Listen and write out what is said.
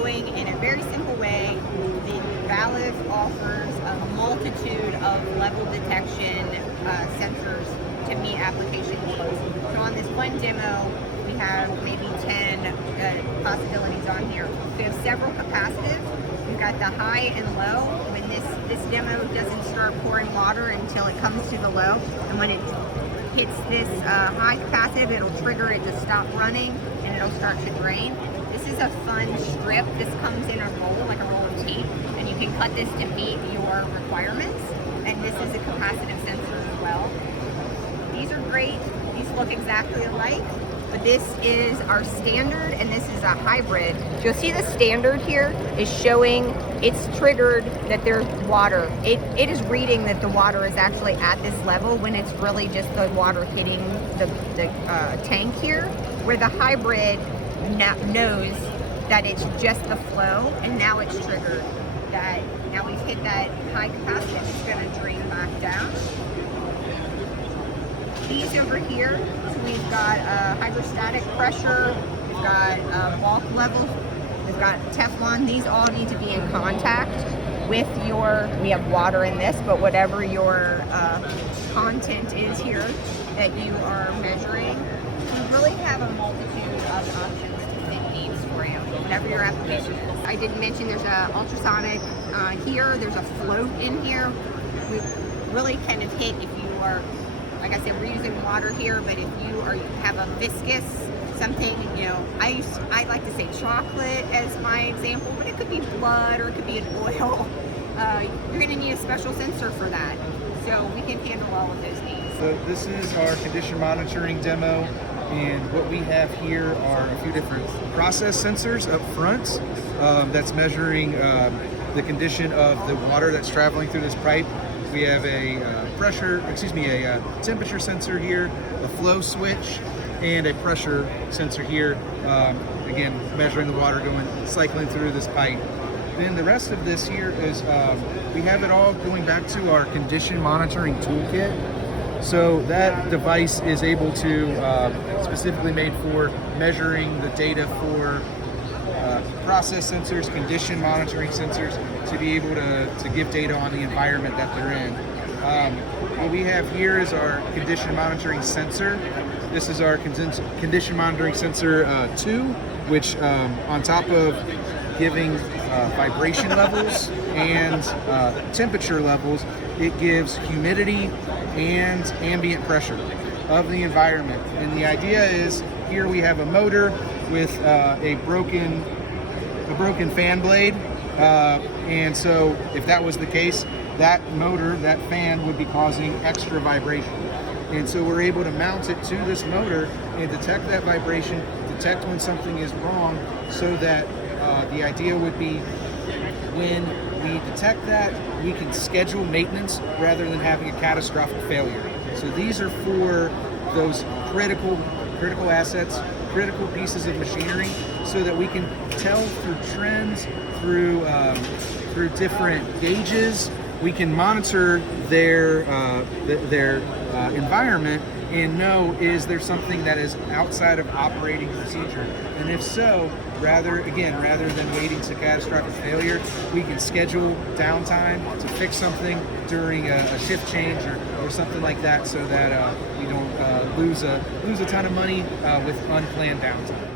showing in a very simple way the Valve offers a multitude of level detection sensors to meet application needs. So on this one demo, we have maybe 10 possibilities on here. We have several capacitives. We've got the high and low. When this demo doesn't start pouring water until it comes to the low, and when it hits this high capacitive, it'll trigger it to stop running and it'll start to drain. This is a fun strip. This comes in a roll, like a roll of tape, and you can cut this to meet your requirements. And this is a capacitive sensor as well. These are great. These look exactly alike, but this is our standard and this is a hybrid. You'll see the standard here is showing it's triggered that there's water. It is reading that the water is actually at this level when it's really just the water hitting the tank here, where the hybrid knows that it's just the flow, and now it's triggered that now we've hit that high capacity. It's going to drain back down. These over here, we've got hydrostatic pressure, we've got bulk levels, we've got Teflon. These all need to be in contact with we have water in this, but whatever your content is here that you are measuring, we really have a multitude of options to fit needs for you, whatever your application is. I did mention there's a ultrasonic here, there's a float in here. We really kind of hit if you are, like I said, we're using water here, but if you have a viscous something, I like to say chocolate as my example, but it could be blood or it could be an oil. You're going to need a special sensor for that. So we can handle all of those needs. So this is our condition monitoring demo, and what we have here are a few different process sensors up front that's measuring the condition of the water that's traveling through this pipe. We have a temperature sensor here, a flow switch, and a pressure sensor here, again, measuring the water cycling through this pipe. Then the rest of this here is, we have it all going back to our condition monitoring toolkit. So that device is able to, specifically made for measuring the data for process sensors, condition monitoring sensors, to be able to give data on the environment that they're in. What we have here is our condition monitoring sensor. This is our condition monitoring sensor 2, which on top of giving vibration levels and temperature levels, it gives humidity and ambient pressure of the environment. And the idea is, here we have a motor with a broken fan blade, and so if that was the case, that motor, that fan, would be causing extra vibration. And so we're able to mount it to this motor and detect that vibration, detect when something is wrong, so that the idea would be when we detect that, we can schedule maintenance rather than having a catastrophic failure. So these are for those critical assets, critical pieces of machinery, so that we can tell through trends, through different gauges. We can monitor their environment and know, is there something that is outside of operating procedure? And if so, rather than waiting to catastrophic failure, we can schedule downtime to fix something during a shift change or something like that, so that we don't lose a ton of money with unplanned downtime.